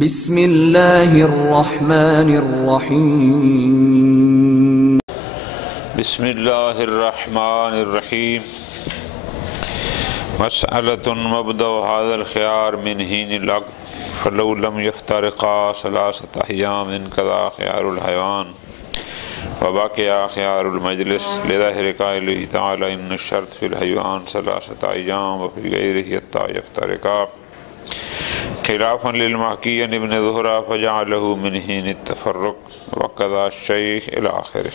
بسم اللہ الرحمن الرحیم بسم اللہ الرحمن الرحیم مسألة مبدأ هذا الخيار من حين العقد فلو لم يفترقا ثلاثة أيام كذا خيار الحيوان وبقي خيار المجلس لظاهر قوله تعالى إن الشرط في الحيوان ثلاثة أيام وفي غيره حتى يفترقا خلافا للمحكي عن ابن زهرة فجعله من حين التفرق وكذا الشيخ إلى آخره۔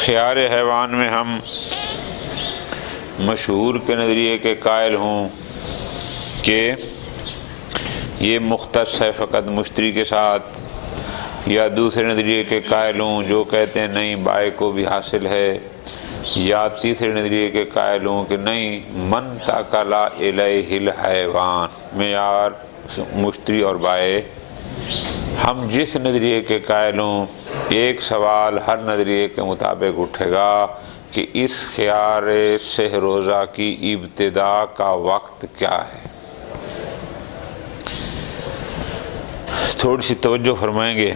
خیار حیوان میں ہم مشہور کے نظریے کے قائل ہوں کہ یہ مختص ہے فقط مشتری کے ساتھ، یا دوسرے نظریے کے قائل ہوں جو کہتے ہیں نہیں بائع کو بھی حاصل ہے، یا تیسرے نظریے کے قائل ہوں کہ نہیں من تاکلا الیہ الحیوان، معیار مشتری اور بائع۔ ہم جس نظریے کے قائل ہوں ایک سوال ہر نظریے کے مطابق اٹھے گا کہ اس خیار سہ روزہ کی ابتدا کا وقت کیا ہے۔ تھوڑی سی توجہ فرمائیں گے،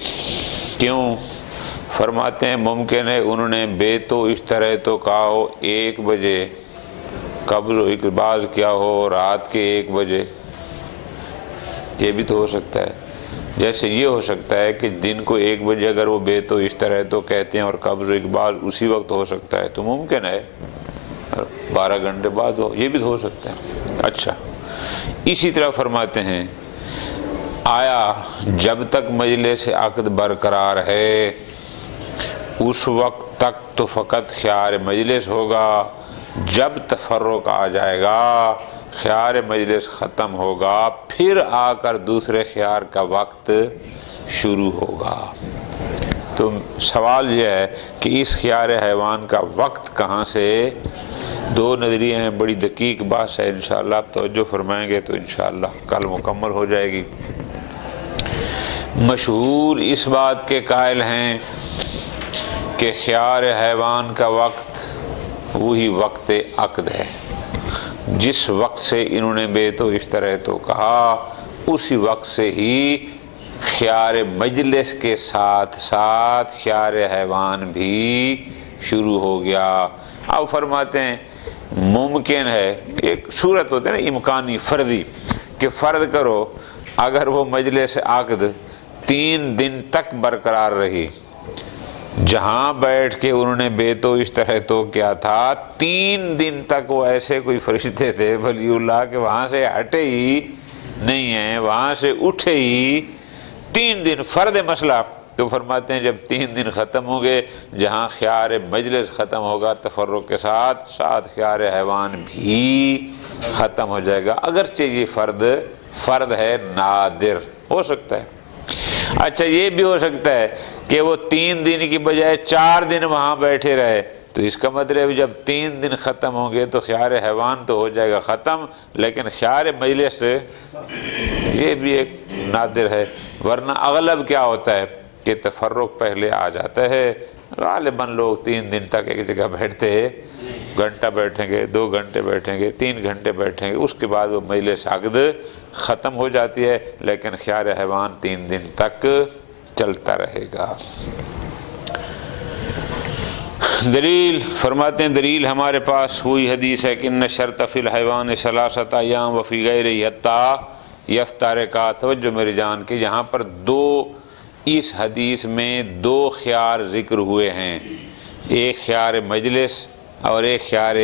کیوں؟ فرماتے ہیں ممکن ہے انہوں نے بے تو اس طرح تو کہا ہو 1 بجے قبض و اقباض کیا ہو رات کے 1 بجے، یہ بھی تو ہو سکتا ہے۔ جیسے یہ ہو سکتا ہے کہ دن کو 1 بجے اگر وہ بے تو اس طرح تو کہتے ہیں اور قبض و اقباض اسی وقت ہو سکتا ہے، تو ممکن ہے 12 گھنٹے بعد ہو، یہ بھی تو ہو سکتا ہے۔ اچھا، اسی طرح فرماتے ہیں آیا جب تک مجلس عقد برقرار ہے اس وقت تک تو فقط خیار مجلس ہوگا، جب تفرق آ جائے گا خیار مجلس ختم ہوگا، پھر آ کر دوسرے خیار کا وقت شروع ہوگا۔ تو سوال یہ ہے کہ اس خیار حیوان کا وقت کہاں سے؟ 2 نظریے ہیں، بڑی دقیق بات ہے، انشاءاللہ آپ توجہ فرمائیں گے تو انشاءاللہ کل مکمل ہو جائے گی۔ مشہور اس بات کے قائل ہیں کہ خیار حیوان کا وقت وہی وقت عقد ہے، جس وقت سے انہوں نے بے تو اس طرح تو کہا اسی وقت سے ہی خیار مجلس کے ساتھ ساتھ خیار حیوان بھی شروع ہو گیا۔ اب فرماتے ہیں ممکن ہے، ایک صورت ہوتا ہے نا امکانی فرضی، کہ فرض کرو اگر وہ مجلس عقد 3 دن تک برقرار رہی، جہاں بیٹھ کے انہوں نے بے تو اس طرح تو کیا تھا 3 دن تک وہ ایسے کوئی فرشتے تھے ولی اللہ کہ وہاں سے ہٹے ہی نہیں ہیں، وہاں سے اٹھے ہی 3 دن فرد مسئلہ۔ تو فرماتے ہیں جب 3 دن ختم ہوں گے، جہاں خیار مجلس ختم ہوگا تفرق کے ساتھ ساتھ خیار حیوان بھی ختم ہو جائے گا، اگرچہ یہ فرد ہے نادر، ہو سکتا ہے۔ اچھا، یہ بھی ہو سکتا ہے کہ وہ 3 دن کی بجائے 4 دن وہاں بیٹھے رہے، تو اس کا مطلب جب 3 دن ختم ہوں گے تو خیار حیوان تو ہو جائے گا ختم، لیکن خیار مجلس یہ بھی ایک نادر ہے۔ ورنہ اغلب کیا ہوتا ہے کہ تفرق پہلے آ جاتا ہے، غالباً لوگ 3 دن تک ایک جگہ بیٹھتے ہیں، گھنٹہ بیٹھیں گے، 2 گھنٹے بیٹھیں گے، 3 گھنٹے بیٹھیں گے، اس کے بعد وہ مجلس عقد ختم ہو جاتی ہے، لیکن خیار حیوان 3 دن تک چلتا رہے گا۔ دلیل فرماتے ہیں دلیل ہمارے پاس وہی حدیث ہے کہ ان شرط فی الحیوان 3 ایام وفی غیرہ حتی یفترقا۔ توجہ میری جان کہ یہاں پر اس حدیث میں 2 خیار ذکر ہوئے ہیں، ایک خیار مجلس اور ایک خیار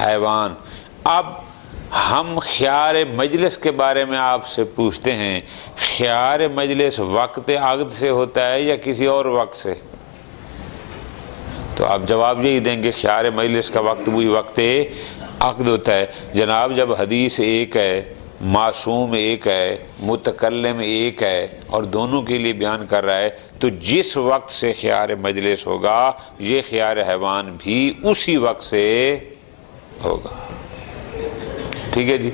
حیوان۔ اب ہم خیار مجلس کے بارے میں آپ سے پوچھتے ہیں، خیار مجلس وقت عقد سے ہوتا ہے یا کسی اور وقت سے؟ تو آپ جواب یہی دیں گے خیار مجلس کا وقت وہی وقت عقد ہوتا ہے۔ جناب جب حدیث ایک ہے، معصوم ایک ہے، متکلم ایک ہے، اور دونوں کے لیے بیان کر رہا ہے، تو جس وقت سے خیار مجلس ہوگا یہ خیار حیوان بھی اسی وقت سے ہوگا، ٹھیک ہے جی؟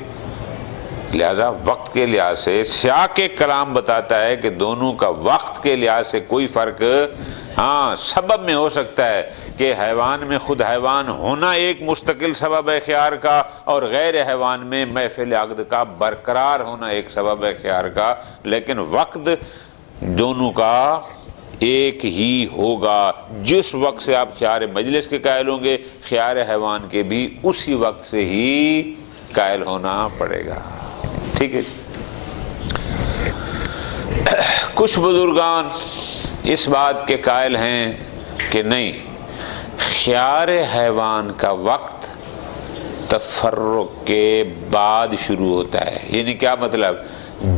لہذا وقت کے لحاظ سے سیاق کلام بتاتا ہے کہ دونوں کا وقت کے لحاظ سے کوئی فرق ہاں سبب میں ہو سکتا ہے کہ حیوان میں خود حیوان ہونا ایک مستقل سبب ہے خیار کا، اور غیر حیوان میں محفل عقد کا برقرار ہونا ایک سبب ہے خیار کا، لیکن وقت دونوں کا ایک ہی ہوگا۔ جس وقت سے آپ خیار مجلس کے قائل ہوں گے، خیار حیوان کے بھی اسی وقت سے ہی قائل ہونا پڑے گا۔ ٹھیک ہے، کچھ بزرگان اس بات کے قائل ہیں کہ نہیں، خیار حیوان کا وقت تفرق کے بعد شروع ہوتا ہے۔ یعنی کیا مطلب؟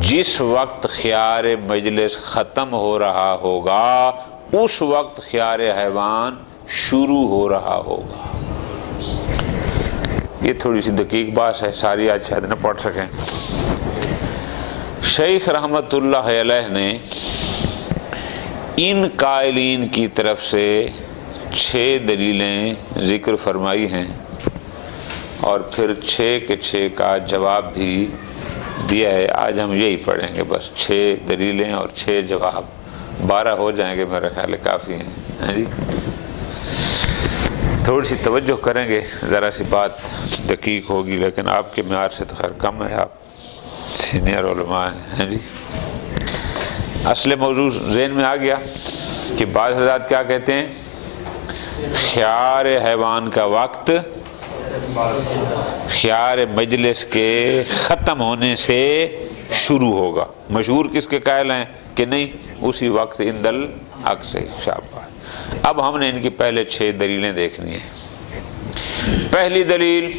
جس وقت خیار مجلس ختم ہو رہا ہوگا اس وقت خیار حیوان شروع ہو رہا ہوگا۔ یہ تھوڑی سی دقیق بات ہے، ساری آج شاید نہ پڑھ سکیں۔ شیخ رحمت اللہ علیہ نے ان قائلین کی طرف سے 6 دلیلیں ذکر فرمائی ہیں، اور پھر 6 کے 6 کا جواب بھی دیا ہے۔ آج ہم یہی پڑھیں گے، بس 6 دلیلیں اور 6 جواب، 12 ہو جائیں گے، میرا خیال ہے کافی ہیں جی۔ تھوڑی سی توجہ کریں گے، ذرا سی بات دقیق ہوگی، لیکن آپ کے معیار سے تو خیر کم ہے، آپ سینئر علماء ہیں جی۔ اصل موضوع ذہن میں آ گیا کہ بعض حضرات کیا کہتے ہیں؟ خیار حیوان کا وقت خیار مجلس کے ختم ہونے سے شروع ہوگا۔ مشہور کس کے قائل ہیں کہ نہیں، اسی وقت اندل عقد سے۔ شاباش، اب ہم نے ان کی پہلے 6 دلیلیں دیکھنی ہیں۔ پہلی دلیل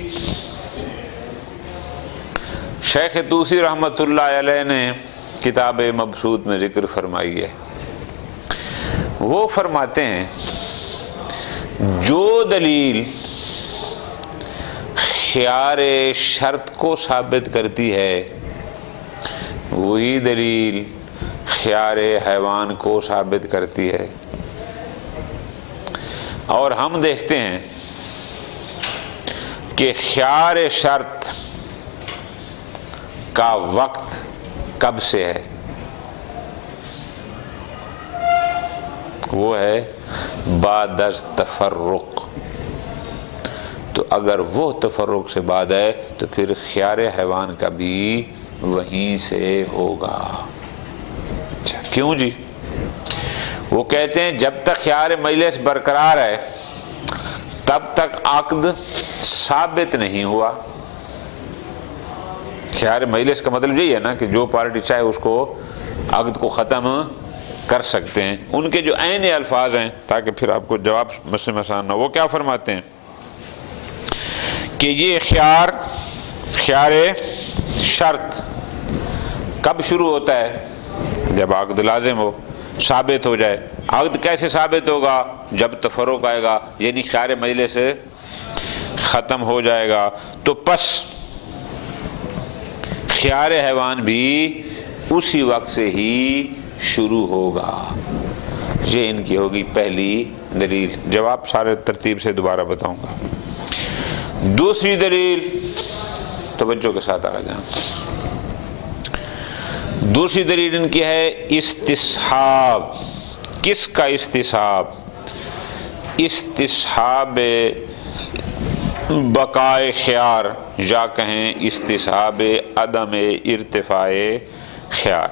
شیخ طوسی رحمت اللہ علیہ نے کتاب مبسوط میں ذکر فرمائی ہے۔ وہ فرماتے ہیں جو دلیل خیار شرط کو ثابت کرتی ہے وہی دلیل خیار حیوان کو ثابت کرتی ہے، اور ہم دیکھتے ہیں کہ خیار شرط کا وقت کب سے ہے؟ وہ ہے بعد از تفرق۔ تو اگر وہ تفرق سے بعد ہے تو پھر خیار حیوان کا بھی وہیں سے ہوگا۔ کیوں جی؟ وہ کہتے ہیں جب تک خیار مجلس برقرار ہے تب تک عقد ثابت نہیں ہوا۔ خیار مجلس کا مطلب یہی ہے نا کہ جو پارٹی چاہے اس کو عقد کو ختم کر سکتے ہیں۔ ان کے جو عین الفاظ ہیں تاکہ پھر آپ کو جواب مسئلے میں آسان نہ ہو، وہ کیا فرماتے ہیں کہ یہ خیار شرط کب شروع ہوتا ہے؟ جب عقد لازم ہو، ثابت ہو جائے۔ عقد کیسے ثابت ہوگا؟ جب تفرق آئے گا، یعنی خیار مجلس سے ختم ہو جائے گا۔ تو پس خیار حیوان بھی اسی وقت سے ہی شروع ہوگا۔ یہ ان کی ہوگی پہلی دلیل۔ جواب سارے ترتیب سے دوبارہ بتاؤں گا۔ دوسری دلیل، توجہ کے ساتھ آ جائیں۔ دوسری دلیل ان کی ہے استصحاب۔ کس کا استصحاب؟ استصحاب بقائے خیار، یا کہیں استصحاب عدم ارتفاع خیار۔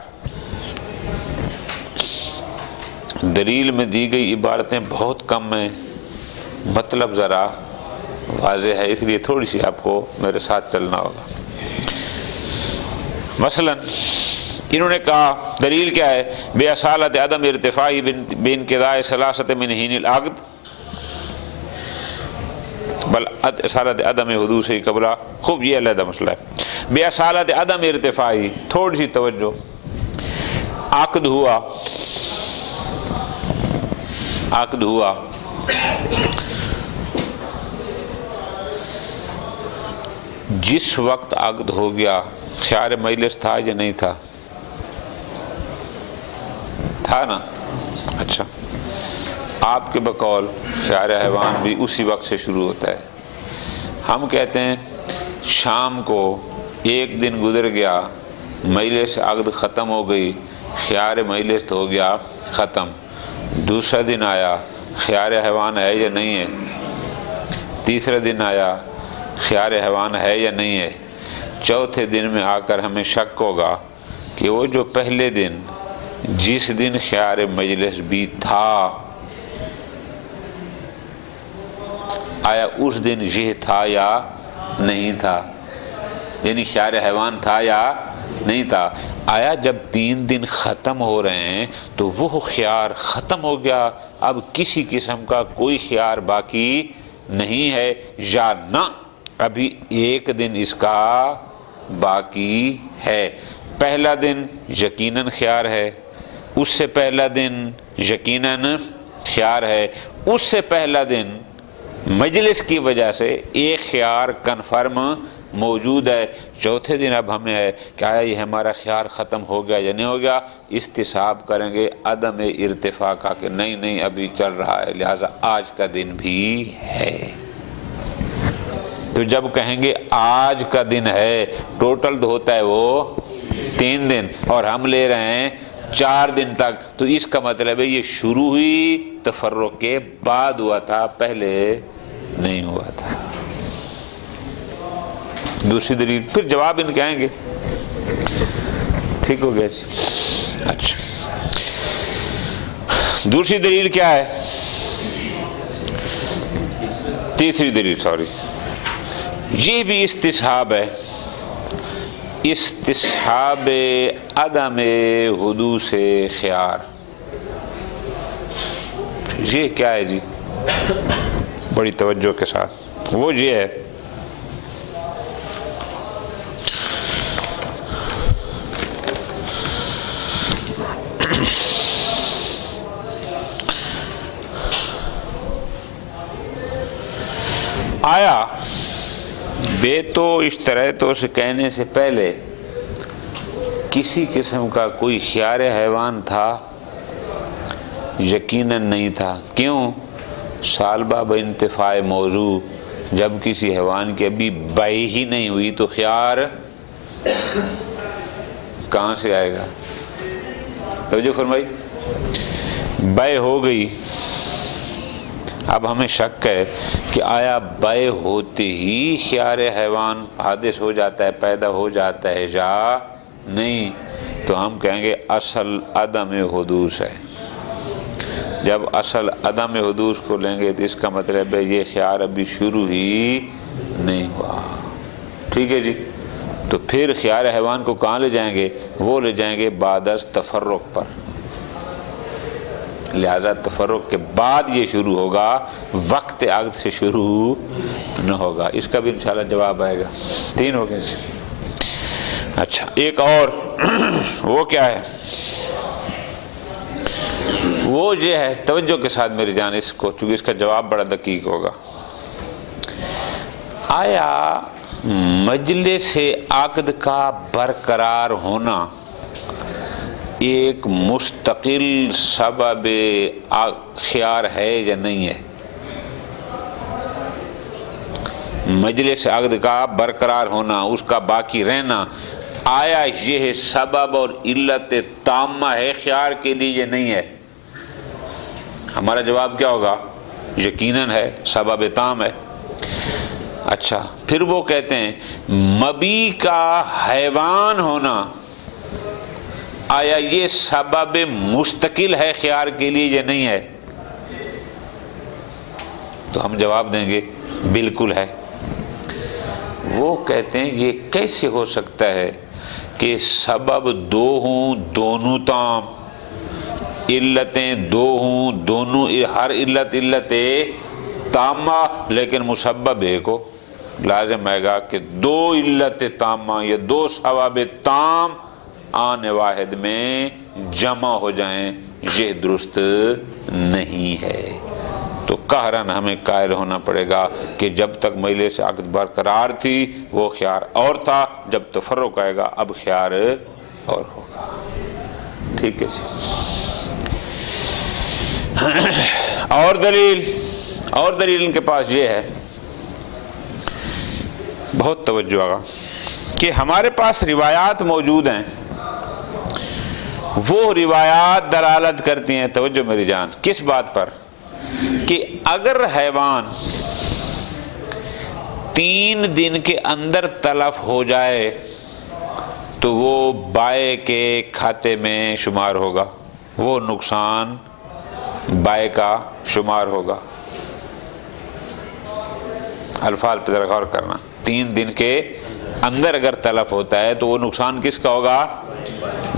دلیل میں دی گئی عبارتیں بہت کم ہیں، مطلب ذرا واضح ہے، اس لیے تھوڑی سی آپ کو میرے ساتھ چلنا ہوگا۔ مثلا انہوں نے کہا دلیل کیا ہے؟ بے اصالت عدم ارتفاع بانقضاء ثلاثۃ من حین العقد بل اصالت عدم حدوث قبلہ۔ خوب، یہ علیحدہ مسئلہ ہے۔ بے اصالت عدم ارتفاعی، تھوڑی سی توجہ۔ عقد ہوا، جس وقت عقد ہو گیا خیار مجلس تھا یا نہیں تھا؟ تھا نا؟ اچھا، آپ کے بقول خیار حیوان بھی اسی وقت سے شروع ہوتا ہے۔ ہم کہتے ہیں شام کو ایک دن گزر گیا، مجلس عقد ختم ہو گئی، خیار مجلس تو ہو گیا ختم۔ دوسرا دن آیا خیار حیوان ہے یا نہیں ہے، تیسرا دن آیا خیار حیوان ہے یا نہیں ہے، چوتھے دن میں آ کر ہمیں شک ہوگا کہ وہ جو پہلے دن جس دن خیار مجلس بھی تھا آیا اس دن یہ تھا یا نہیں تھا، یعنی خیار حیوان تھا یا نہیں تھا۔ آیا جب 3 دن ختم ہو رہے ہیں تو وہ خیار ختم ہو گیا، اب کسی قسم کا کوئی خیار باقی نہیں ہے، یا نہ ابھی 1 دن اس کا باقی ہے۔ پہلا دن یقیناً خیار ہے، اس سے پہلا دن یقیناً خیار ہے، اس سے پہلا دن مجلس کی وجہ سے ایک خیار کنفرم موجود ہے، چوتھے دن اب ہمیں ہے کہ آیا یہ ہمارا خیار ختم ہو گیا یا نہیں ہو گیا، استصحاب کریں گے عدم ارتفاع کا کہ نہیں ابھی چل رہا ہے، لہٰذا آج کا دن بھی ہے۔ تو جب کہیں گے آج کا دن ہے، ٹوٹل تو ہوتا ہے وہ 3 دن اور ہم لے رہے ہیں 4 دن تک، تو اس کا مطلب ہے یہ شروع ہوئی تفرق کے بعد ہوا تھا، پہلے نہیں ہوا تھا۔ دوسری دلیل پھر جواب ان کے آئیں گے، ٹھیک ہو گیا جی۔ اچھا دوسری دلیل کیا ہے؟ تیسری دلیل سوری، یہ بھی استصحاب ہے، استصحاب عدم حدوث خیار۔ یہ کیا ہے جی؟ بڑی توجہ کے ساتھ، وہ یہ ہے آیا بے تو اشتریتوں سے کہنے سے پہلے کسی قسم کا کوئی خیار حیوان تھا؟ یقیناً نہیں تھا۔ کیوں؟ سالبہ بانتفاع موضوع، جب کسی حیوان کی ابھی بیع ہی نہیں ہوئی تو خیار کہاں سے آئے گا؟ توجہ فرمائی، بیع ہو گئی، اب ہمیں شک ہے کہ آیا بیع ہوتے ہی خیار حیوان حادث ہو جاتا ہے، پیدا ہو جاتا ہے یا نہیں؟ تو ہم کہیں گے اصل عدم حدوث ہے۔ جب اصل عدم حدوث کو لیں گے تو اس کا مطلب ہے یہ خیار ابھی شروع ہی نہیں ہوا، ٹھیک ہے جی۔ تو پھر خیار حیوان کو کہاں لے جائیں گے؟ وہ لے جائیں گے بعد از تفرق پر، لہذا تفرق کے بعد یہ شروع ہوگا، وقت عقد سے شروع نہ ہوگا۔ اس کا بھی انشاءاللہ جواب آئے گا۔ 3 ہو گئے۔ اچھا ایک اور وہ کیا ہے؟ وہ یہ ہے، توجہ کے ساتھ میری جان اس کو، چونکہ اس کا جواب بڑا دقیق ہوگا۔ آیا مجلس عقد کا برقرار ہونا ایک مستقل سبب خیار ہے یا نہیں ہے؟ مجلس عقد کا برقرار ہونا، اس کا باقی رہنا، آیا یہ سبب اور علت تامہ ہے خیار کے لیے یا نہیں ہے؟ ہمارا جواب کیا ہوگا؟ یقیناً ہے، سبب تام ہے۔ اچھا پھر وہ کہتے ہیں مبی کا حیوان ہونا، آیا یہ سبب مستقل ہے خیار کے لیے یا نہیں ہے؟ تو ہم جواب دیں گے بالکل ہے۔ وہ کہتے ہیں یہ کیسے ہو سکتا ہے کہ سبب 2 ہوں دونوں تام، علتیں 2 ہوں دونوں، ہر علت تامہ لیکن مسبب ایک ہو؟ لازم آئے گا کہ 2 علت تامہ یا 2 سبب تام آن واحد میں جمع ہو جائیں، یہ درست نہیں ہے۔ تو قہراً ہمیں قائل ہونا پڑے گا کہ جب تک مجلس عقد برقرار تھی وہ خیار اور تھا، جب تفرق آئے گا اب خیار اور ہوگا، ٹھیک ہے جی۔ اور دلیل ان کے پاس یہ ہے، بہت توجہ آگا، کہ ہمارے پاس روایات موجود ہیں وہ روایات دلالت کرتی ہیں، توجہ میری جان، کس بات پر؟ کہ اگر حیوان 3 دن کے اندر تلف ہو جائے تو وہ بائے کے کھاتے میں شمار ہوگا، وہ نقصان بائے کا شمار ہوگا۔ الفاظ پہ ذرا غور کرنا، 3 دن کے اندر اگر تلف ہوتا ہے تو وہ نقصان کس کا ہوگا؟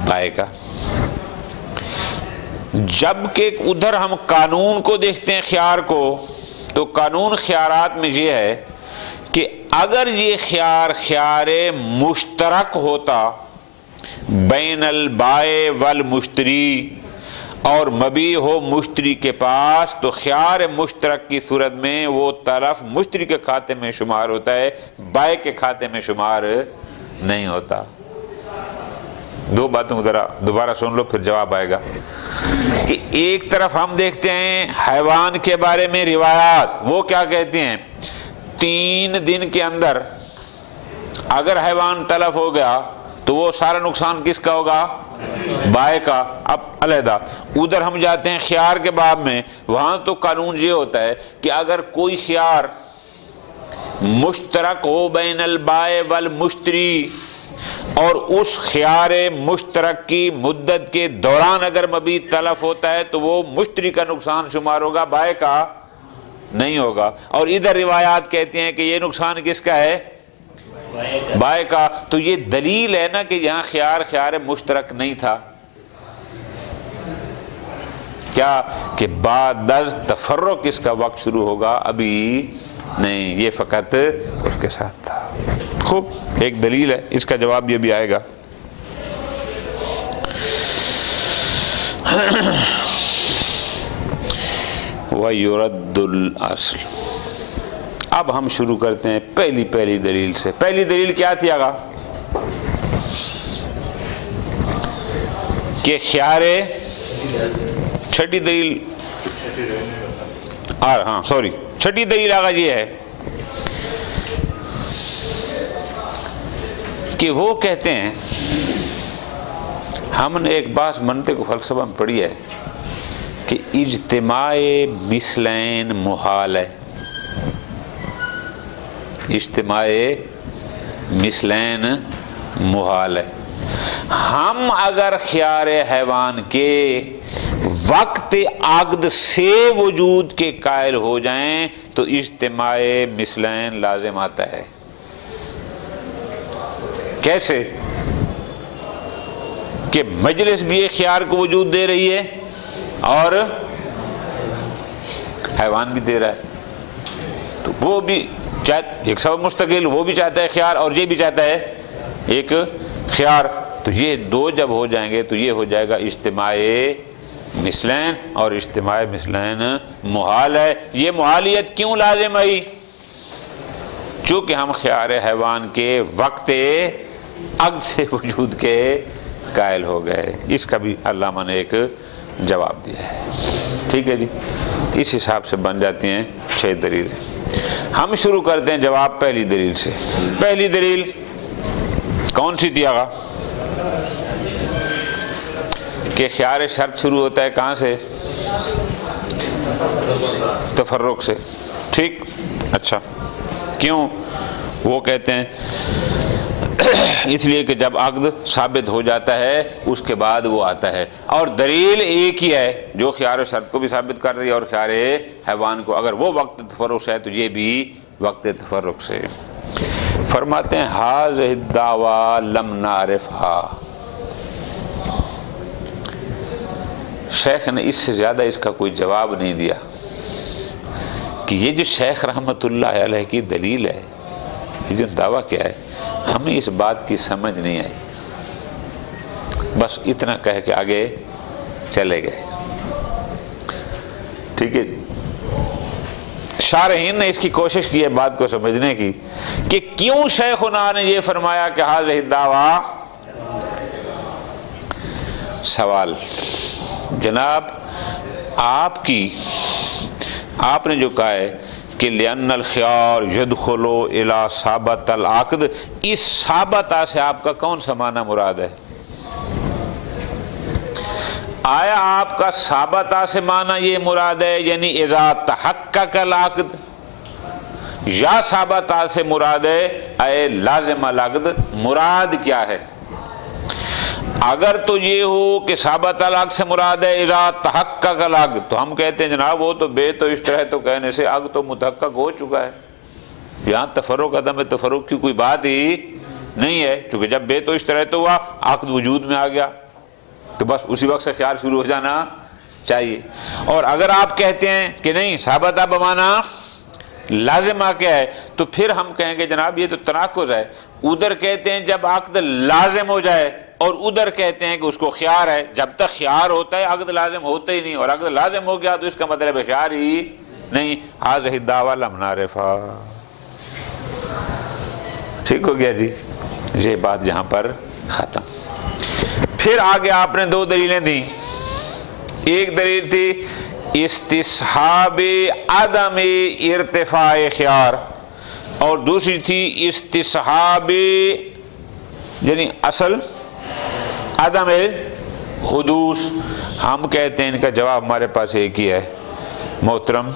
بائے کا۔ جبکہ ادھر ہم قانون کو دیکھتے ہیں، خیار کو، تو قانون خیارات میں یہ ہے کہ اگر یہ خیار مشترک ہوتا بین البائع والمشتری اور مبیع ہو مشتری کے پاس، تو خیار مشترک کی صورت میں وہ تلف مشتری کے کھاتے میں شمار ہوتا ہے، بائع کے کھاتے میں شمار نہیں ہوتا۔ 2 باتوں کو ذرا دوبارہ سن لو، پھر جواب آئے گا۔ کہ ایک طرف ہم دیکھتے ہیں حیوان کے بارے میں روایات، وہ کیا کہتے ہیں؟ 3 دن کے اندر اگر حیوان تلف ہو گیا تو وہ سارا نقصان کس کا ہوگا؟ بائع کا۔ اب علیحدہ ادھر ہم جاتے ہیں خیار کے باب میں، وہاں تو قانون یہ ہوتا ہے کہ اگر کوئی خیار مشترک ہو بین البائع والمشتری اور اس خیار مشترک کی مدت کے دوران اگر مبیع تلف ہوتا ہے تو وہ مشتری کا نقصان شمار ہوگا، بائع کا نہیں ہوگا۔ اور ادھر روایات کہتے ہیں کہ یہ نقصان کس کا ہے؟ بائع کا۔ تو یہ دلیل ہے نا کہ یہاں خیار مشترک نہیں تھا، کیا کہ بعد از تفرق اس کا وقت شروع ہوگا، ابھی نہیں، یہ فقط اس کے ساتھ تھا۔ خوب، ایک دلیل ہے، اس کا جواب یہ بھی آئے گا۔ وَيُرَدُّ الْأَصْلُ۔ اب ہم شروع کرتے ہیں پہلی دلیل سے۔ پہلی دلیل کیا تھی آگا؟ کہ خیار، چھٹی دلیل، چھٹی دلیل آگا یہ ہے کہ وہ کہتے ہیں، ہم نے ایک بات منطق و فلسفہ میں پڑھی ہے کہ اجتماع مثلین محال ہے۔ اجتماع مثلین محال ہے۔ ہم اگر خیار حیوان کے وقت عقد سے وجود کے قائل ہو جائیں تو اجتماع مثلین لازم آتا ہے۔ کیسے؟ کہ مجلس بھی ایک خیار کو وجود دے رہی ہے اور حیوان بھی دے رہا ہے، تو وہ بھی ایک سبب مستقل، وہ بھی چاہتا ہے خیار اور یہ بھی چاہتا ہے ایک خیار، تو یہ 2 جب ہو جائیں گے تو یہ ہو جائے گا اجتماع مثلین، اور اجتماع مثلین محال ہے۔ یہ محالیت کیوں لازم آئی؟ چونکہ ہم خیار حیوان کے وقت عقد سے وجود کے قائل ہو گئے۔ اس کا بھی علامہ نے ایک جواب دیا ہے۔ ٹھیک ہے جی، اس حساب سے بن جاتی ہیں 6 دلیلیں۔ ہم شروع کرتے ہیں جواب پہلی دلیل سے۔ پہلی دلیل کون سی تھی آگا؟ کہ خیار شرط شروع ہوتا ہے کہاں سے؟ تفرق سے۔ ٹھیک، اچھا، کیوں؟ وہ کہتے ہیں اس لیے کہ جب عقد ثابت ہو جاتا ہے اس کے بعد وہ آتا ہے، اور دلیل ایک ہی ہے جو خیار شرط کو بھی ثابت کر رہی ہے اور خیار حیوان کو، اگر وہ وقت تفرق سے ہے تو یہ بھی وقت تفرق سے۔ فرماتے ہیں هذه الدعوى لم نعرفها، شیخ نے اس سے زیادہ اس کا کوئی جواب نہیں دیا کہ یہ جو شیخ رحمت اللہ علیہ کی دلیل ہے، یہ جو دعویٰ کیا ہے، ہمیں اس بات کی سمجھ نہیں آئی، بس اتنا کہہ کے آگے چلے گئے۔ ٹھیک ہے جی، شارحین نے اس کی کوشش کی ہے بات کو سمجھنے کی کہ کیوں شیخنا نے یہ فرمایا کہ هذه الدعوى۔ سوال جناب، آپ نے جو کہا ہے کہ لأن الخيار يدخل إلى ثابت العقد، اس ثابتہ سے آپ کا کون سا معنی مراد ہے؟ آیا آپ کا ثابتہ سے معنی یہ مراد ہے یعنی اذا تحقق العقد، یا ثابتہ سے مراد ہے اے لازم العقد؟ مراد کیا ہے؟ اگر تو یہ ہو کہ ثابت العقد سے مراد ہے اذا تحقق العقد، تو ہم کہتے ہیں جناب وہ تو بے تو اشترا تو کہنے سے عقد تو متحقق ہو چکا ہے، یہاں تفرق عدم تفرق کی کوئی بات ہی نہیں ہے، کیونکہ جب بے تو اشترا تو ہوا عقد وجود میں آ گیا، تو بس اسی وقت سے خیال شروع ہو جانا چاہیے۔ اور اگر آپ کہتے ہیں کہ نہیں ثابتہ بمانا لازم آ کے ہے، تو پھر ہم کہیں گے جناب یہ تو تناقض ہے، ادھر کہتے ہیں جب عقد لازم ہو جائے اور ادھر کہتے ہیں کہ اس کو خیار ہے، جب تک خیار ہوتا ہے عقد لازم ہوتا ہی نہیں، اور عقد لازم ہو گیا تو اس کا مطلب ہے خیار ہی نہیں۔ هذه الدعوى لم نعرفها، ٹھیک ہو گیا جی، یہ بات یہاں پر ختم۔ پھر آگے آپ نے دو دلیلیں دی، ایک دلیل تھی استصحاب عدم ارتفاع خیار، اور دوسری تھی استصحاب یعنی اصل عدم حدوث۔ ہم کہتے ہیں ان کا جواب ہمارے پاس ایک ہی ہے محترم،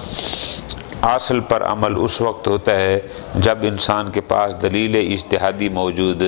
اصل پر عمل اس وقت ہوتا ہے جب انسان کے پاس دلیل اجتہادی موجود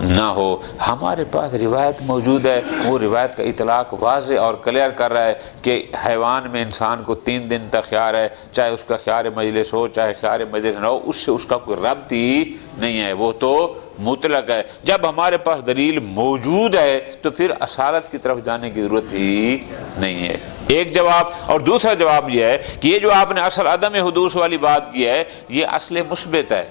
نہ ہو۔ ہمارے پاس روایت موجود ہے، وہ روایت کا اطلاق واضح اور کلیئر کر رہا ہے کہ حیوان میں انسان کو 3 دن تک خیار ہے، چاہے اس کا خیار مجلس ہو چاہے خیار مجلس نہ ہو، اس سے اس کا کوئی ربط ہی نہیں ہے، وہ تو مطلق ہے۔ جب ہمارے پاس دلیل موجود ہے تو پھر اصالت کی طرف جانے کی ضرورت ہی نہیں ہے، ایک جواب۔ اور دوسرا جواب یہ ہے کہ یہ جو آپ نے اصل عدم حدوث والی بات کی ہے یہ اصل مثبت ہے۔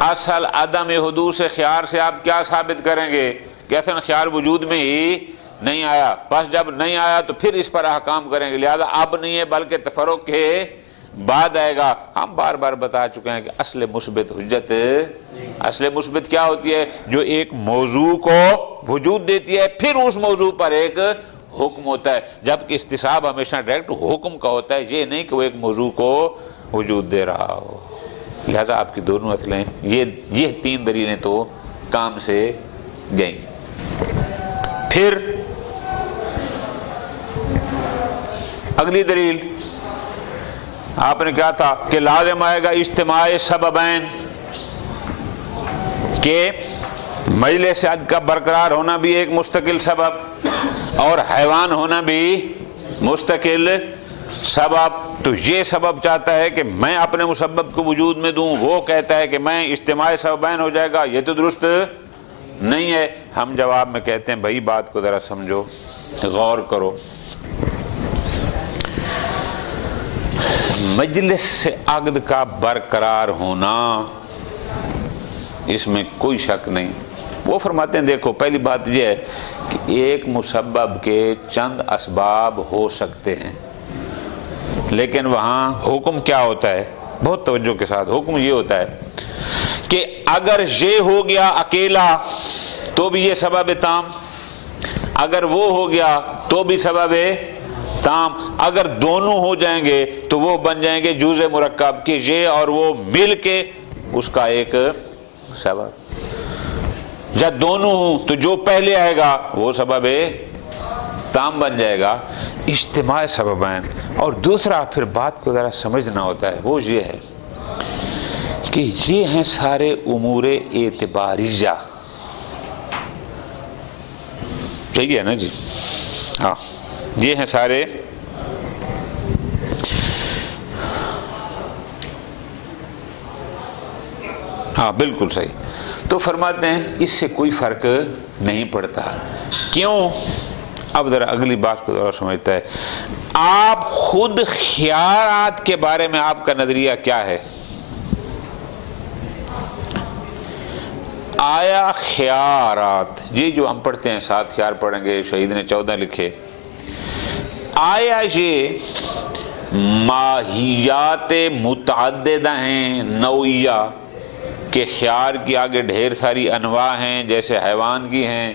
اصل عدم حدوث خیار سے آپ کیا ثابت کریں گے کہ اصل خیار وجود میں ہی نہیں آیا، بس جب نہیں آیا تو پھر اس پر احکام کریں گے، لہذا اب نہیں ہے بلکہ تفرق کے بعد آئے گا۔ ہم بار بار بتا چکے ہیں کہ اصل مثبت حجت، اصل مثبت کیا ہوتی ہے؟ جو ایک موضوع کو وجود دیتی ہے پھر اس موضوع پر ایک حکم ہوتا ہے، جبکہ استصحاب ہمیشہ ڈائریکٹ حکم کا ہوتا ہے، یہ نہیں کہ وہ ایک موضوع کو وجود دے رہا ہو۔ لہذا آپ کی دونوں اصلیں یہ 3 دلیلیں تو کام سے گئیں۔ پھر اگلی دلیل آپ نے کہا تھا کہ لازم آئے گا اجتماع سببین، کہ مجلس عقد کا برقرار ہونا بھی ایک مستقل سبب اور حیوان ہونا بھی مستقل سبب۔ تو یہ سبب چاہتا ہے کہ میں اپنے مسبب کو وجود میں دوں، وہ کہتا ہے کہ میں اجتماع سببین ہو جائے گا، یہ تو درست نہیں ہے۔ ہم جواب میں کہتے ہیں بھائی بات کو ذرا سمجھو، غور کرو۔ مجلس عقد کا برقرار ہونا اس میں کوئی شک نہیں۔ وہ فرماتے ہیں دیکھو پہلی بات یہ ہے کہ ایک مسبب کے چند اسباب ہو سکتے ہیں، لیکن وہاں حکم کیا ہوتا ہے؟ بہت توجہ کے ساتھ حکم یہ ہوتا ہے کہ اگر یہ ہو گیا اکیلا تو بھی یہ سبب تام، اگر وہ ہو گیا تو بھی سبب تام، اگر دونوں ہو جائیں گے تو وہ بن جائیں گے جزء مرکب، کہ یہ اور وہ مل کے اس کا ایک سبب۔ جب دونوں ہوں تو جو پہلے آئے گا وہ سبب تام بن جائے گا، اجتماع سببین۔ اور دوسرا پھر بات کو ذرا سمجھنا ہوتا ہے، وہ یہ ہے کہ یہ ہیں سارے امور اعتباریہ، صحیح ہے نا جی؟ ہاں یہ ہیں سارے ہاں بالکل صحیح۔ تو فرماتے ہیں اس سے کوئی فرق نہیں پڑتا۔ کیوں؟ اب ذرا اگلی بات کو ذرا سمجھتا ہے۔ آپ خود خیارات کے بارے میں آپ کا نظریہ کیا ہے؟ آیا خیارات، یہ جو ہم پڑھتے ہیں 7 خیار پڑھیں گے، شہید نے 14 لکھے، آیا یہ ماہیات متعددہ ہیں نوعیہ، کہ خیار کی آگے ڈھیر ساری انواع ہیں، جیسے حیوان کی ہیں،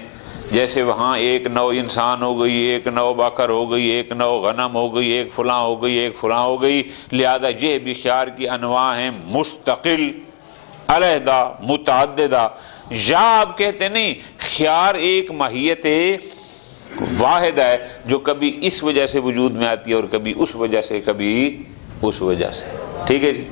جیسے وہاں ایک نو انسان ہو گئی، ایک نو بکر ہو گئی، ایک نو غنم ہو گئی، ایک فلاں ہو گئی، ایک فلاں ہو گئی، لہذا یہ بھی خیار کی انواع ہیں مستقل علیحدہ متعددہ۔ یا آپ کہتے نہیں، خیار ایک ماہیت واحد ہے جو کبھی اس وجہ سے وجود میں آتی ہے اور کبھی اس وجہ سے، کبھی اس وجہ سے، ٹھیک ہے جی۔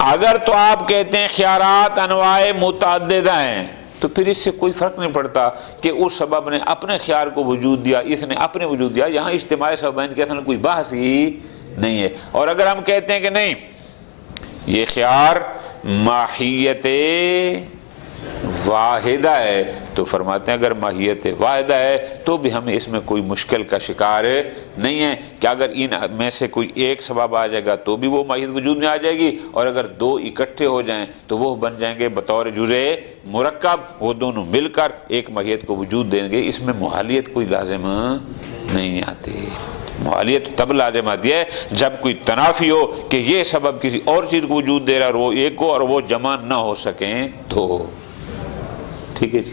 اگر تو آپ کہتے ہیں خیارات انواع متعددہ ہیں تو پھر اس سے کوئی فرق نہیں پڑتا کہ اس سبب نے اپنے خیار کو وجود دیا، اس نے اپنے وجود دیا، یہاں اجتماع سببین کے اصل کوئی بحث ہی نہیں ہے۔ اور اگر ہم کہتے ہیں کہ نہیں یہ خیار ماہیت واحدہ ہے تو فرماتے ہیں اگر ماہیت واحدہ ہے تو بھی ہمیں اس میں کوئی مشکل کا شکار نہیں ہے کہ اگر ان میں سے کوئی ایک سبب آ جائے گا تو بھی وہ ماہیت وجود میں آ جائے گی، اور اگر دو اکٹھے ہو جائیں تو وہ بن جائیں گے بطور جزء مرکب، وہ دونوں مل کر ایک ماہیت کو وجود دیں گے۔ اس میں محالیت کوئی لازم نہیں آتی۔ محالیت تب لازم آتی ہے جب کوئی تنافی ہو کہ یہ سبب کسی اور چیز کو وجود دے رہا ہے اور وہ ایک کو، اور وہ جمع نہ ہو سکیں تو، ٹھیک ہے جی۔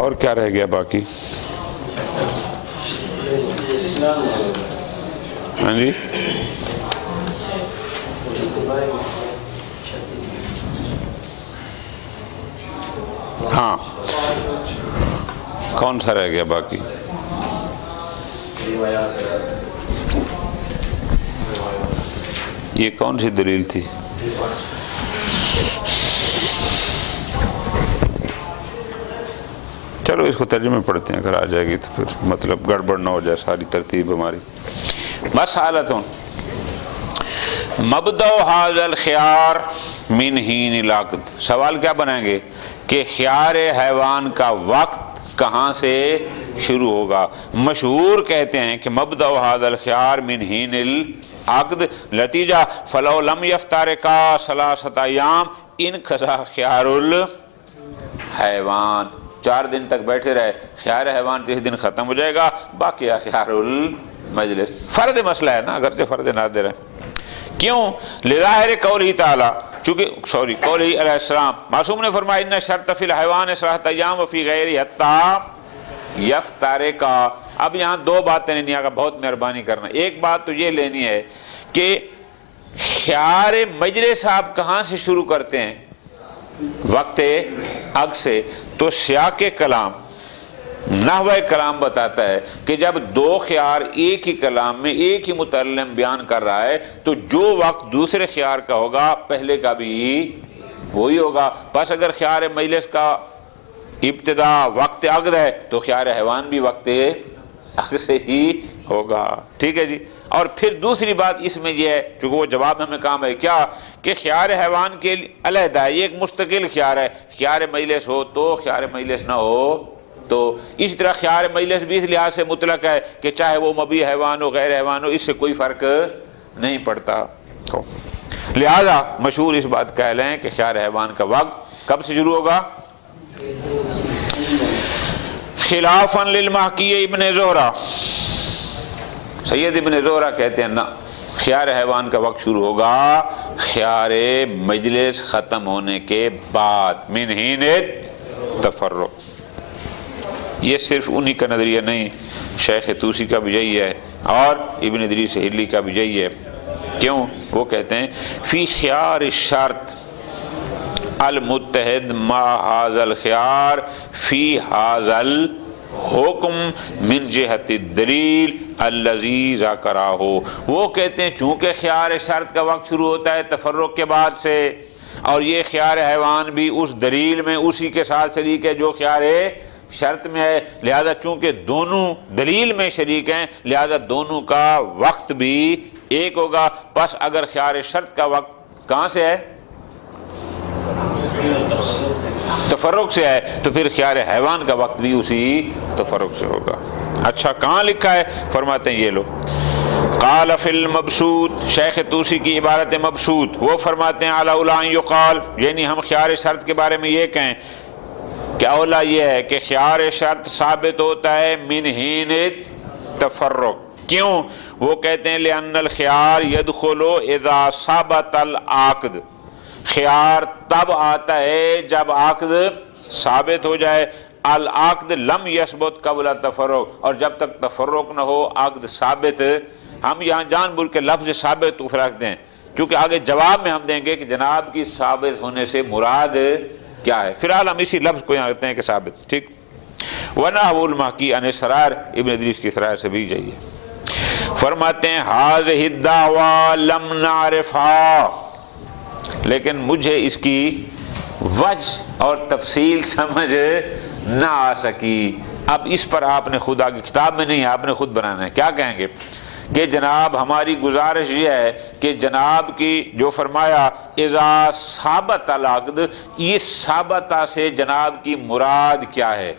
اور کیا رہ گیا باقی؟ ہاں جی، ہاں کون سا رہ گیا باقی؟ یہ کون سی دلیل تھی؟ چلو اس کو ترجمے پڑھتے ہیں، اگر آ جائے گی تو پھر مطلب گڑبڑ نہ ہو جائے ساری ترتیب ہماری۔ مسئلۃ مبدأ ھذا الخیار من حین العقد، سوال کیا بنائیں گے کہ خیار حیوان کا وقت کہاں سے شروع ہوگا؟ مشہور کہتے ہیں کہ مبدأ ھذا الخیار من حین العقد، نتیجہ فلو لم یفترقا ثلاثۃ ایام انقضى خیار الحیوان، 4 دن تک بیٹھے رہے، خیار حیوان جس دن ختم ہو جائے گا باقی خیار المجلس۔ فرد مسئلہ ہے نا، اگرچہ فرد نادر ہے۔ کیوں؟ لظاہر قولہ تعالی، چونکہ قولہ علیہ السلام، معصوم نے فرمایا ان شرط فی الحیوان ثلاثۃ ایام وفی غیرہ حتی یفترقا۔ اب یہاں 2 باتیں لینی ہے، بہت مہربانی کرنا۔ ایک بات تو یہ لینی ہے کہ خیار مجلس آپ کہاں سے شروع کرتے ہیں؟ وقت عقد سے۔ تو سیاق کلام، نحو کلام بتاتا ہے کہ جب 2 خیار ایک ہی کلام میں ایک ہی متکلم بیان کر رہا ہے تو جو وقت دوسرے خیار کا ہوگا پہلے کا بھی وہی ہوگا۔ بس اگر خیار مجلس کا ابتدا وقت عقد ہے تو خیار حیوان بھی وقت عقد سے ہی ہوگا، ٹھیک ہے جی۔ اور پھر دوسری بات اس میں یہ ہے، چونکہ وہ جواب ہمیں کام ہے کیا کہ خیار حیوان کے علیحدہ ہے، یہ ایک مستقل خیار ہے، خیار مجلس ہو تو خیار مجلس نہ ہو تو۔ اسی طرح خیار مجلس بھی اس لحاظ سے مطلق ہے کہ چاہے وہ مبیح حیوان ہو غیر حیوان ہو، اس سے کوئی فرق نہیں پڑتا۔ لہذا مشہور اس بات کا قائل ہیں کہ خیار حیوان کا وقت کب سے شروع ہوگا؟ خلافاً للمحکی ابن زہرہ، سید ابن زہرہ کہتے ہیں نہ، خیار حیوان کا وقت شروع ہوگا خیار مجلس ختم ہونے کے بعد، من حین تفرق۔ یہ صرف انہی کا نظریہ نہیں، شیخ طوسی کا بھی یہی ہے اور ابن ادریس حلی کا بھی یہی ہے۔ کیوں؟ وہ کہتے ہیں فی خیار الشرط المتحد مع ھذا الخیار فی ھذا الحکم من جہت الدلیل الذی ذکرہ۔ وہ کہتے ہیں چونکہ خیار شرط کا وقت شروع ہوتا ہے تفرق کے بعد سے، اور یہ خیار حیوان بھی اس دلیل میں اسی کے ساتھ شریک ہے جو خیار شرط میں ہے، لہذا چونکہ دونوں دلیل میں شریک ہیں لہذا دونوں کا وقت بھی ایک ہوگا۔ پس اگر خیار شرط کا وقت کہاں سے ہے؟ تفرق سے ہے، تو پھر خیار حیوان کا وقت بھی اسی تفرق سے ہوگا۔ اچھا کہاں لکھا ہے؟ فرماتے ہیں یہ لو قال فی المبسوط، شیخ طوسی کی عبارت مبسوط، وہ فرماتے ہیں علی ان یقال، یعنی ہم خیار شرط کے بارے میں یہ کہیں کہ اولا یہ ہے کہ خیار شرط ثابت ہوتا ہے من حین تفرق۔ کیوں؟ وہ کہتے ہیں لأن الخیار يدخل اذا ثبت العقد، خیار تب آتا ہے جب عقد ثابت ہو جائے، العقد لم يثبت قبل تفرق، اور جب تک تفرق نہ ہو عقد ثابت۔ ہم یہاں جان بوجھ کے لفظ ثابت رکھ دیں کیونکہ آگے جواب میں ہم دیں گے کہ جناب کی ثابت ہونے سے مراد کیا ہے. فی الحال ہم اسی لفظ کو یہاں رکھتے ہیں کہ ثابت. ٹھیک. وَنَحْوُ الْمَحْكِي عَنِ السَّرَائِرِ ابن ادریس کی سرائر سے بھی جائیے. فرماتے ہیں هَذِهِ الدَّعْوَى لَمْ نَعْرِفْهَا، لیکن مجھے اس کی وجہ اور تفصیل سمجھ نہ آ سکی. اب اس پر آپ نے خود آگے کتاب میں نہیں ہے، آپ نے خود بنانا ہے. کیا کہیں گے کہ جناب ہماری گزارش یہ ہے کہ جناب کی جو فرمایا اذا ثابت العقد، یہ ثابتہ سے جناب کی مراد کیا ہے؟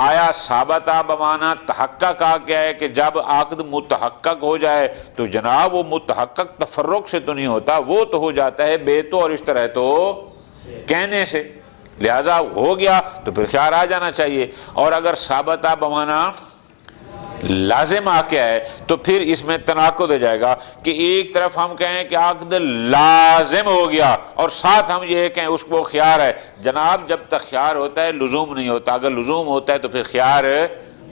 آیا ثابتہ بمانا تحقق کیا ہے کہ جب عقد متحقق ہو جائے تو جناب وہ متحقق تفرق سے تو نہیں ہوتا، وہ تو ہو جاتا ہے بے تو اور اس طرح تو کہنے سے، لہذا ہو گیا تو پھر خیار آ جانا چاہیے. اور اگر ثابتہ بمانا لازم آ کے ہے تو پھر اس میں تناقض ہو جائے گا کہ ایک طرف ہم کہیں کہ عقد لازم ہو گیا اور ساتھ ہم یہ کہیں اس کو خیار ہے. جناب جب تک خیار ہوتا ہے لزوم نہیں ہوتا، اگر لزوم ہوتا ہے تو پھر خیار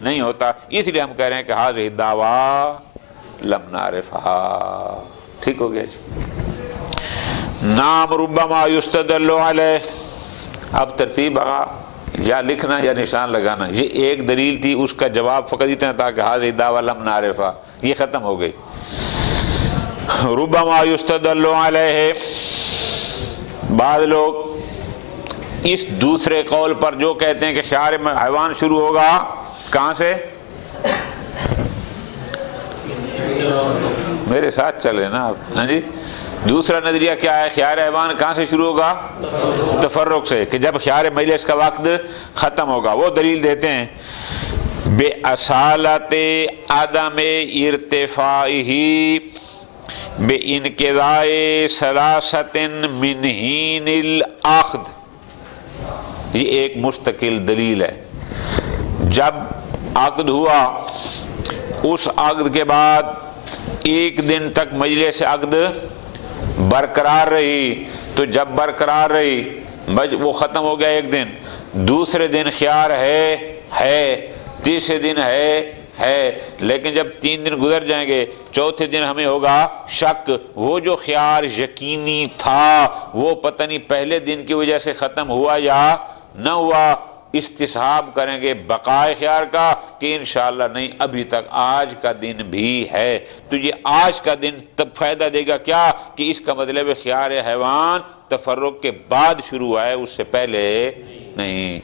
نہیں ہوتا. اس لیے ہم کہہ رہے ہیں کہ هذه الدعوى لم نعرفها. ٹھیک ہو گیا جی. نام ربما یستدل علیہ. اب ترتیب آگا، یا لکھنا یا نشان لگانا. یہ ایک دلیل تھی، اس کا جواب فقط اتنا تھا کہ هذه الدعوى لم نعرفها، یہ ختم ہو گئی. ربما یستدل علیہ، بعض لوگ اس دوسرے قول پر جو کہتے ہیں کہ خیار حیوان شروع ہوگا کہاں سے؟ میرے ساتھ چلے نا آپ. ہاں جی، دوسرا نظریہ کیا ہے؟ خیار حیوان کہاں سے شروع ہوگا؟ تفرق سے، کہ جب خیار مجلس کا وقت ختم ہوگا. وہ دلیل دیتے ہیں بے اصالت عدم ارتفاعہ بے انقضاء ثلاثۃ من حین العقد. یہ ایک مستقل دلیل ہے. جب عقد ہوا اس عقد کے بعد ایک دن تک مجلس عقد برقرار رہی، تو جب برقرار رہی وہ ختم ہو گیا ایک دن، دوسرے دن خیار ہے، تیسرے دن ہے، لیکن جب 3 دن گزر جائیں گے چوتھے دن ہمیں ہوگا شک. وہ جو خیار یقینی تھا وہ پتہ نہیں پہلے دن کی وجہ سے ختم ہوا یا نہ ہوا. استصحاب کریں گے بقائے خیار کا کہ انشاءاللہ نہیں، ابھی تک آج کا دن بھی ہے. تو یہ آج کا دن تب فائدہ دے گا کیا کہ اس کا مطلب خیار حیوان تفرق کے بعد شروع ہوا ہے، اس سے پہلے نہیں.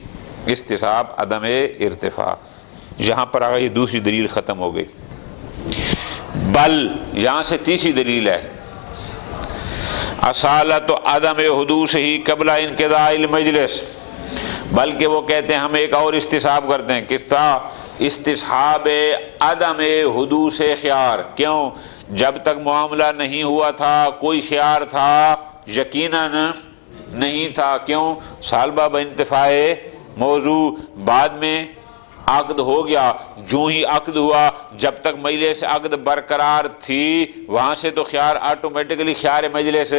استصحاب عدم ارتفاع. یہاں پر آگئی یہ دوسری دلیل ختم ہو گئی. بل یہاں سے تیسری دلیل ہے اصالت عدم حدوث ہی قبل انقضاء المجلس. بلکہ وہ کہتے ہیں ہم ایک اور استصحاب کرتے ہیں. کس طرح؟ استصحاب عدم حدوث خیار. کیوں؟ جب تک معاملہ نہیں ہوا تھا کوئی خیار تھا؟ یقیناً نہیں تھا. کیوں؟ سالبہ بانتفاع موضوع. بعد میں عقد ہو گیا، جو ہی عقد ہوا جب تک مجلس عقد برقرار تھی وہاں سے تو خیار آٹومیٹکلی خیار مجلس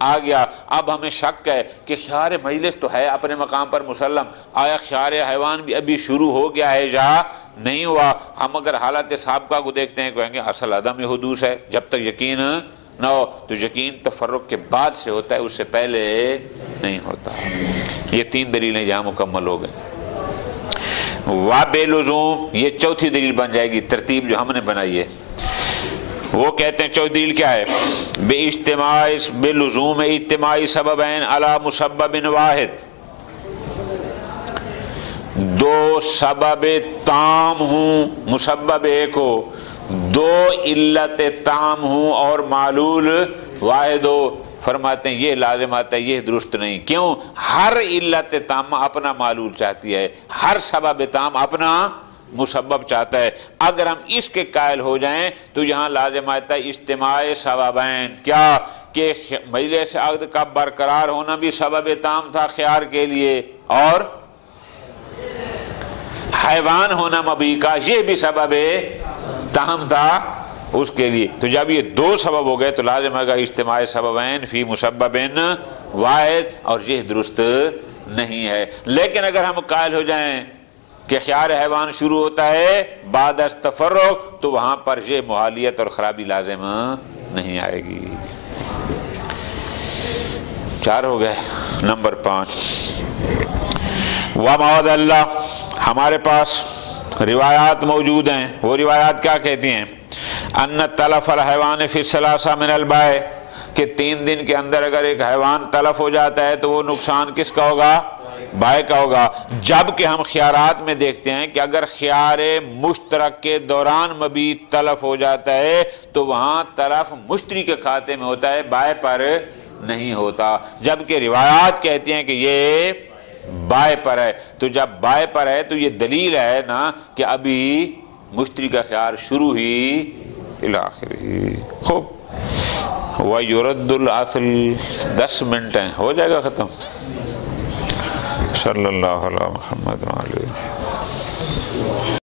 آ گیا. اب ہمیں شک ہے کہ خیار مجلس تو ہے اپنے مقام پر مسلم، آیا خیار حیوان بھی ابھی شروع ہو گیا ہے یا نہیں ہوا؟ ہم اگر حالت سابقہ کو دیکھتے ہیں کہیں گے اصل عدم حدوث ہے، جب تک یقین نہ ہو. تو یقین تفرق کے بعد سے ہوتا ہے، اس سے پہلے نہیں ہوتا. یہ 3 دلیلیں یہاں مکمل ہو گئیں. وابے لزوم، یہ چوتھی دلیل بن جائے گی ترتیب جو ہم نے بنائی ہے. وہ کہتے ہیں چوتھی دلیل کیا ہے؟ بے لزوم اجتماعی سببین علی مسبب واحد. 2 سبب تام ہوں، مسبب ایک ہو، 2 علت تام ہوں اور معلول واحد ہو. فرماتے ہیں یہ لازم آتا ہے، یہ درست نہیں. کیوں؟ ہر علت تام اپنا معلول چاہتی ہے، ہر سبب تام اپنا مسبب چاہتا ہے. اگر ہم اس کے قائل ہو جائیں تو یہاں لازم آتا ہے اجتماع سببین. کیا کہ مجلس عقد کا برقرار ہونا بھی سبب تام تھا خیار کے لیے، اور حیوان ہونا مبی کا یہ بھی سبب تام تھا اس کے لیے. تو جب یہ 2 سبب ہو گئے تو لازم ہے اجتماع سببین فی مسبب واحد، اور یہ درست نہیں ہے. لیکن اگر ہم قائل ہو جائیں کہ خیار حیوان شروع ہوتا ہے بعد از تفرق تو وہاں پر یہ محالیت اور خرابی لازم نہیں آئے گی. 4 ہو گئے. نمبر 5 وَمَوَدَ اللہ، ہمارے پاس روایات موجود ہیں. وہ روایات کیا کہتی ہیں؟ ان تلف الحیوان فی الثلاثہ من البائع، کہ 3 دن کے اندر اگر ایک حیوان تلف ہو جاتا ہے تو وہ نقصان کس کا ہوگا؟ بائع کا ہوگا. جبکہ ہم خیارات میں دیکھتے ہیں کہ اگر خیار مشترک کے دوران مبیت تلف ہو جاتا ہے تو وہاں تلف مشتری کے کھاتے میں ہوتا ہے، بائع پر نہیں ہوتا. جبکہ روایات کہتی ہیں کہ یہ بائع پر ہے. تو جب بائع پر ہے تو یہ دلیل ہے نا کہ ابھی مشتری کا خیار شروع ہی الاخر ہی. خوب. وَيُرَدُّ الْأَصْلِ 10 منٹ ہیں، ہو جائے گا ختم. صلی اللہ علیہ محمد وعلیہ